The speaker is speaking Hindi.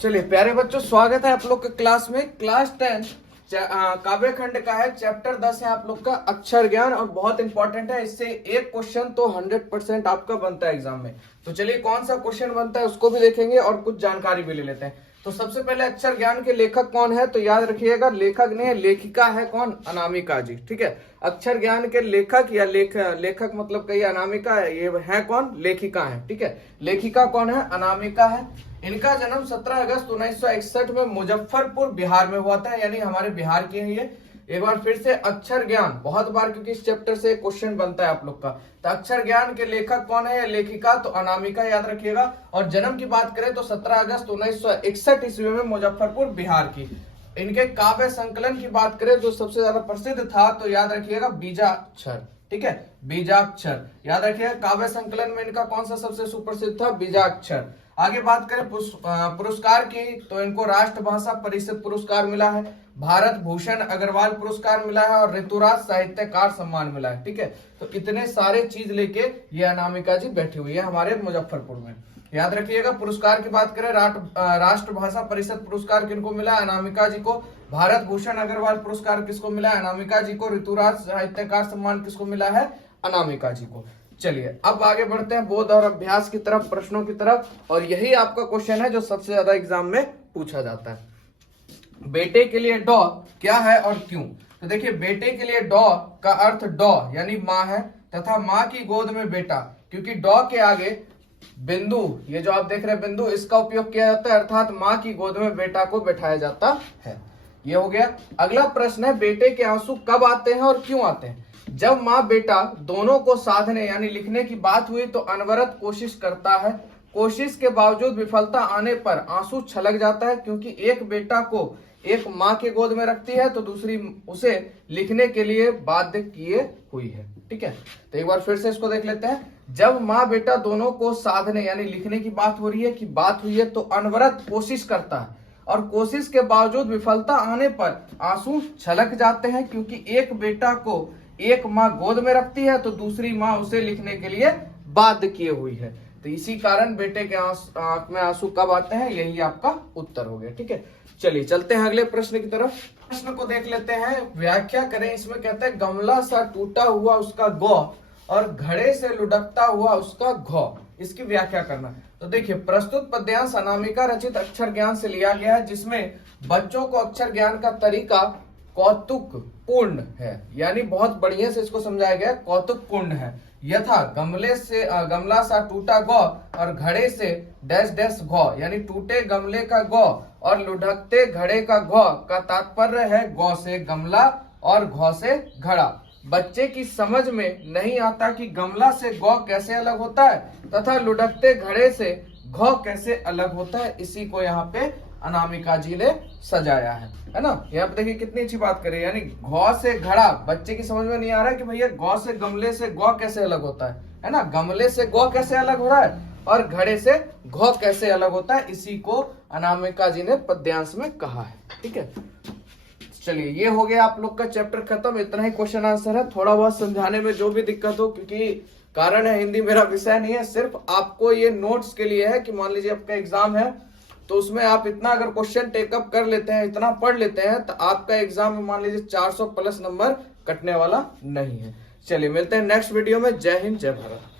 चलिए प्यारे बच्चों, स्वागत है आप लोग के क्लास में। क्लास 10 काव्य खंड का है, चैप्टर 10 है आप लोग का अक्षर ज्ञान, और बहुत इंपॉर्टेंट है। इससे एक क्वेश्चन तो 100% आपका बनता है एग्जाम में। तो चलिए कौन सा क्वेश्चन बनता है उसको भी देखेंगे और कुछ जानकारी भी ले लेते हैं। तो सबसे पहले अक्षर ज्ञान के लेखक कौन है, तो याद रखिएगा लेखक नहीं है, लेखिका है। कौन? अनामिका जी। ठीक है, अक्षर ज्ञान के लेखक या लेखक मतलब कही अनामिका है, ये है कौन? लेखिका है। ठीक है, लेखिका कौन है? अनामिका है। इनका जन्म 17 अगस्त 1961 में मुजफ्फरपुर बिहार में हुआ था, यानी हमारे बिहार की है ये। एक बार फिर से अक्षर ज्ञान, बहुत बार क्योंकि इस चैप्टर से क्वेश्चन बनता है आप लोग का। तो अक्षर ज्ञान के लेखक कौन है या लेखिका, तो अनामिका याद रखिएगा। और जन्म की बात करें तो 17 अगस्त 1961 ईस्वी में मुजफ्फरपुर बिहार की। इनके काव्य संकलन की बात करें जो सबसे ज्यादा प्रसिद्ध था, तो याद रखिएगा बीजाक्षर। ठीक है, बीजाक्षर याद रखिएगा। काव्य संकलन में इनका कौन सा सबसे सुप्रसिद्ध था? बीजाक्षर। आगे बात करें पुरस्कार की, तो इनको राष्ट्रभाषा परिषद पुरस्कार मिला है, भारत भूषण अग्रवाल पुरस्कार मिला है, और ऋतुराज साहित्यकार सम्मान मिला है। ठीक है, तो इतने सारे चीज लेके ये अनामिका जी बैठी हुई है हमारे मुजफ्फरपुर में। याद रखिएगा, पुरस्कार की बात करें राष्ट्रभाषा परिषद पुरस्कार किनको मिला? अनामिका जी को। भारत भूषण अग्रवाल पुरस्कार किसको मिला है? अनामिका जी को। ऋतुराज साहित्यकार सम्मान किसको मिला है? अनामिका जी को। चलिए अब आगे बढ़ते हैं बोध और अभ्यास की तरफ, प्रश्नों की तरफ, और यही आपका क्वेश्चन है जो सबसे ज्यादा एग्जाम में पूछा जाता है। बेटे के लिए डॉ क्या है और क्यों? तो देखिए, बेटे के लिए डॉ का अर्थ डॉ यानी माँ है, तथा माँ की गोद में बेटा, क्योंकि डॉ के आगे बिंदु, ये जो आप देख रहे हैं बिंदु, इसका उपयोग किया जाता है, अर्थात माँ की गोद में बेटा को बैठाया जाता है। ये हो गया। अगला प्रश्न है, बेटे के आंसू कब आते हैं और क्यों आते हैं? जब माँ बेटा दोनों को साधने यानी लिखने की बात हुई तो अनवरत कोशिश करता है, कोशिश के बावजूद विफलता आने पर आंसू छलक जाता है, क्योंकि एक बेटा को एक माँ के गोद में रखती है तो दूसरी उसे लिखने के लिए बाध्य किए हुई है। ठीक है, तो एक बार फिर से इसको देख लेते हैं। जब माँ बेटा दोनों को साधने यानी लिखने की बात हो रही है, कि बात हुई है, तो अनवरत कोशिश करता है, और कोशिश के बावजूद विफलता आने पर आंसू छलक जाते हैं, क्योंकि एक बेटा को एक माँ गोद में रखती है तो दूसरी माँ उसे लिखने के लिए बाध्य किए हुई है। तो इसी कारण बेटे के आंख में आंसू कब आते हैं, यही आपका उत्तर हो गया। ठीक है, चलिए चलते हैं अगले प्रश्न की तरफ। प्रश्न को देख लेते हैं, व्याख्या करें। इसमें कहते हैं गमला सा टूटा हुआ उसका गौ और घड़े से लुढ़कता हुआ उसका घौ, इसकी व्याख्या करना। तो देखिए, प्रस्तुत पद्यांश अनामिका रचित अक्षर ज्ञान से लिया गया है, जिसमें बच्चों को अक्षर ज्ञान का तरीका कौतुक पूर्ण है, यानी बहुत बढ़िया से इसको समझाया गया, कौतुक पूर्ण है। यथा गमला सा टूटा गौ और घड़े से डैश डैश घौ, यानी टूटे गमले का गौ और लुढ़कते घड़े का घौ का तात्पर्य है गौ से गमला और घौ से घड़ा। बच्चे की समझ में नहीं आता कि गमला से गौ कैसे अलग होता है तथा लुढ़कते घड़े से घौ कैसे अलग होता है, इसी को यहाँ पे अनामिका जी ने सजाया है ना। यहाँ पे देखिए कितनी अच्छी बात करें, यानी गौ से घड़ा, बच्चे की समझ में नहीं आ रहा है कि भैया गौ से गमले से गौ कैसे अलग होता है ना, गमले से गौ कैसे अलग हो रहा है और घड़े से घौ कैसे अलग होता है, इसी को अनामिका जी ने पद्यांश में कहा है। ठीक है, चलिए ये हो गया आप लोग का चैप्टर खत्म। इतना ही क्वेश्चन आंसर है, थोड़ा बहुत समझाने में जो भी दिक्कत हो, क्योंकि कारण है हिंदी मेरा विषय नहीं है, सिर्फ आपको ये नोट्स के लिए है कि मान लीजिए आपका एग्जाम है तो उसमें आप इतना अगर क्वेश्चन टेकअप कर लेते हैं, इतना पढ़ लेते हैं, तो आपका एग्जाम में मान लीजिए 400 प्लस नंबर कटने वाला नहीं है। चलिए मिलते हैं नेक्स्ट वीडियो में। जय हिंद, जय भारत।